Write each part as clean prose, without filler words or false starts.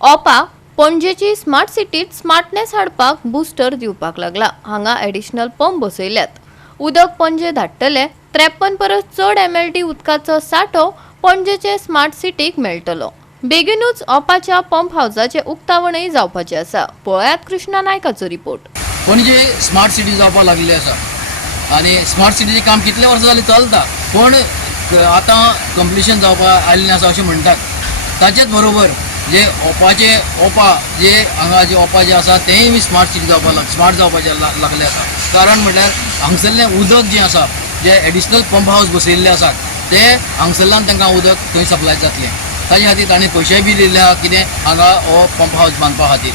ओपा पणजेची smart सिटीत smartness हाडपाक booster दिवपाक लागला। हांगा एडिशनल पंप बसयल्यात। उदक पणजे धाडटले 53 परस चड MLD उदकाचो साठो पणजेचे स्मार्ट सिटीक मेळटलो। बेगीनूच ओपाच्या पंप हाऊसाचे उक्तावणय जावपाचे आसा। पळयात कृष्णा नायकाचो रिपोर्ट। पणजे स्मार्ट सिटी जावपाक लागलेली आसा आणि स्मार्ट सिटीचे काम कितले वर्सां जाली चलता, पण आतां कंप्लिशन जावपाक आयल्लें आसा अशें म्हणटात। ताचेच बरोबर जे ओपा जे हांगा जे ओपा जे आसा तेंय बी स्मार्ट सिटी जावपाक स्मार्ट जावपाचे लागले आसा। कारण म्हटल्यार हांगसरलें उदक जें आसा, जे एडिशनल पंप हाऊस बसयल्ले आसात ते हांगसरल्यान तांकां उदक थंय सप्लाय जातलें। ताचे खातीर ताणें पयशेय बी दिल्ले आहा कितें हांगा हो पंप हाऊस बांदपा खातीर।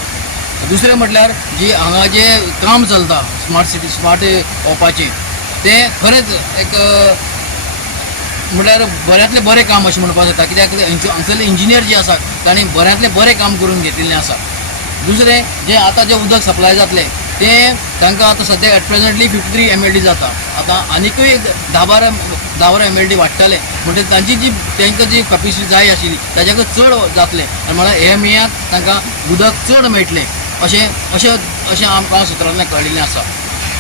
दुसरें म्हटल्यार जी हांगा जे काम चलता स्मार्ट सिटी स्मार्ट ओपाचें तें खरेंच एक म्हटल्यार बऱ्यांतलें बरें काम अशें म्हणपाक जाता, कित्याक हांगसरले इंजिनियर जे आसात तांणी बऱ्यांतलें बरें काम करून घेतिल्लें आसा। दुसरें जे आतां जे उदक सप्लाय जातलें तें तांकां आतां सद्याक एट प्रेझेंटली 53 MLD जाता। आतां आनीकूय 10-12 MLD वाडटले म्हणटकीर तांची जी तांकां जी कॅपेसिटी जाय आशिल्ली ताच्याकूय चड जातलें आनी म्हळ्यार हे मेळ्याक तांकां उदक चड मेळटलें अशें आमकां सुत्रांतल्यान कळिल्लें आसा।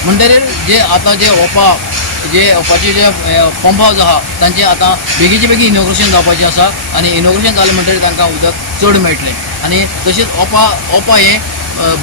म्हणटकीर जे आतां जे ओपाचे जे पंप हाऊस आहा तांचें आतां बेगीचे बेगीन इनॉग्रेशन जावपाचें आसा आनी इनॉग्रेशन जालें म्हणटकीर तांकां उदक चड मेळटलें आनी तशेंच ओपा हें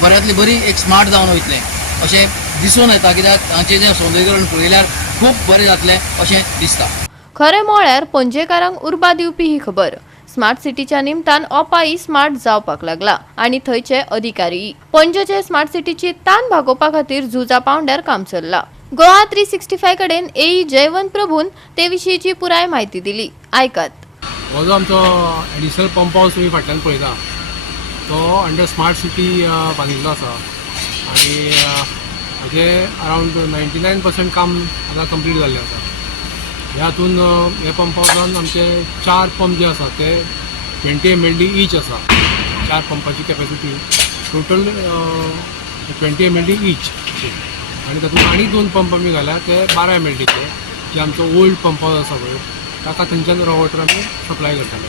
बऱ्यांतली बरी एक स्मार्ट जावन वयतलें अशें दिसून येता, कित्याक हांचें जें सौंदर्यीकरण पळयल्यार खूब बरें जातलें अशें दिसता। खरें म्हळ्यार पणजेकारांक उर्बा दिवपी ही खबर। स्मार्ट सिटीच्या निमतान ओपाई स्मार्ट जावपाक लागला आनी थंयचे अधिकारी पणजेचे स्मार्ट सिटीची तान भागोवपा खातीर झुजा पावंड्यार काम चल्लां। गोवा 365 कडेन AE जयवंत प्रभून ते विशींची पुराय म्हायती दिली। आयकात। हो जो आमचो एडिशनल पंप हाऊस तुमी फाटल्यान पळयता तो अंडर स्मार्ट सिटी बांदिल्लो आसा आनी हाजे अरावंड 99% काम आतां कंप्लीट जाल्लें आसा। ह्या हातून हे पंप हाऊसान आमचे 4 पंप जे आसा ते 20 MLD ईच आसा। 4 पंपाची कॅपॅसिटी टोटल 20 MLD ईच आनी तातूंत आनी 2 पंप आमी घाल्या ते 12 MLDचे, जे आमचो ओल्ड पंप हाऊस आसा पळय ताका थंयच्यान रॉ वॉटर आमी सप्लाय करताले।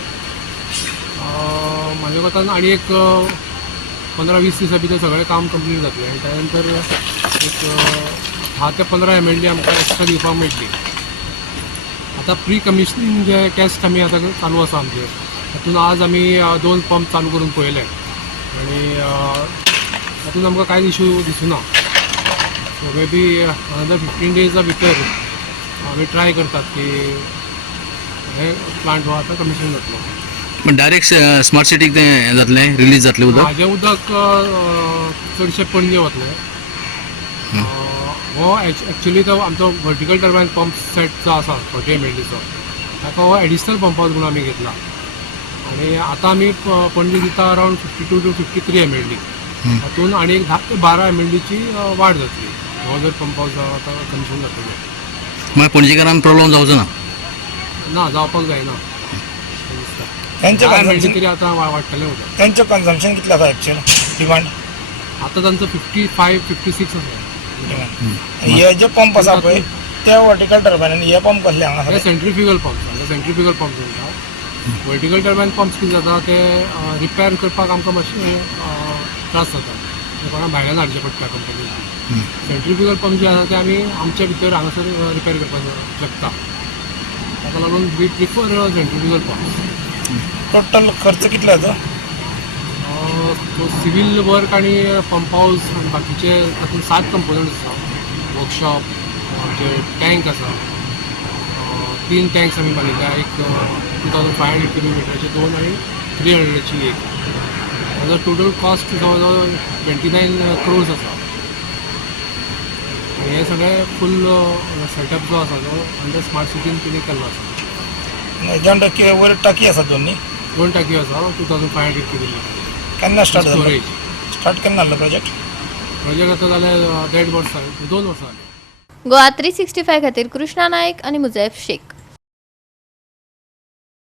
म्हाज्या कोतान आनी एक 15-20 दिसां भितर सगळें काम कंप्लीट जातलें आनी त्या नंतर एक 10 ते 15 MLD आमकां एक्स्ट्रा दिवपाक मेळटली। आतां प्री कमिशनिंग जे टेस्ट आमी आतां चालू आसा आमचे, तातूंत आज आमी 2 पंप चालू करून पळयले आनी तातूंत आमकां कांय इश्यू दिसूना। सो मे बी अनदर 15 डेजा भितर आमी ट्राय करतात की हे प्लांट हो आतां कमिशन जातलो। पण डायरेक्ट स्मार्ट सिटीक तें जातलें रिलीज जातलें उदक? हाजें उदक चडशें पणजे वतलें। हो एक्चुअली तो आमचो वर्टिकल टर्बायन पंप सेट जो आसा 40 MLDचो ताका हो एडिशनल पंप हाऊस म्हणून आमी घेतला आनी आतां आमी पणजे दिता अरावंड 52 to 53 MLD। हातून आनी एक 10 ते 12 MLDची वाड जातली। हो जर पंप हाऊस आतां कमिशन जातलो म्हळ्यार पणजेकारांक प्रॉब्लेम जावचो ना? ना, जावपाक जायना। त्यांचे तरी आतां वाडटलें उदक। त्यांचं कन्झम्पशन कितलें आसा एक्चुअल डिमांड? आतां तांचो 55-56 आसा। हे जे पंप आसा पळय ते वर्टिकल टर्बायन आनी हे पंप कसले हांगा? हे सेंट्रिफ्युगल पंप म्हणटा। वर्टिकल टर्बायन पंप्स कितें जाता ते रिपेर करपाक आमकां मातशें त्रास जाता, कोणा भायल्यान हाडचें पडटा कंपनी। सेंट्रिफ्युगल पंप जे आसा ते आमी आमच्या भितर हांगासर रिपेर करपाक शकता, ताका लागून we prefer centrifugal pump. Total खर्च कितलो येतो? सिवील वर्क आनी पंप हाऊस आनी बाकीचे तातूंत 7 कंपोनंट्स आसा। वर्कशॉप, आमचे टँक आसा, 3 टँक्स आमी बांदिल्ल्या, एक 2500 क्युबिक 2 आनी 300ची एक। ताजो टोटल कॉस्ट जवळ जवळ 29 crores आसा। हे सगळें फूल सेटअप जो आसा तो अंडर स्मार्ट सिटीन तुमी केल्लो आसा। हेज्या वयर टाकी आसा दोन्ही? 2 टाकी आसा 2500 क्युबिक। केन्ना स्टार्ट जालो? स्टोरेज स्टार्ट केन्ना जालो प्रोजेक्ट आतां जाल्यार 1.5 वर्सां 2 वर्सां जालीं। गोवा 365 खातीर कृष्णा नायक आनी मुजैफ शेख।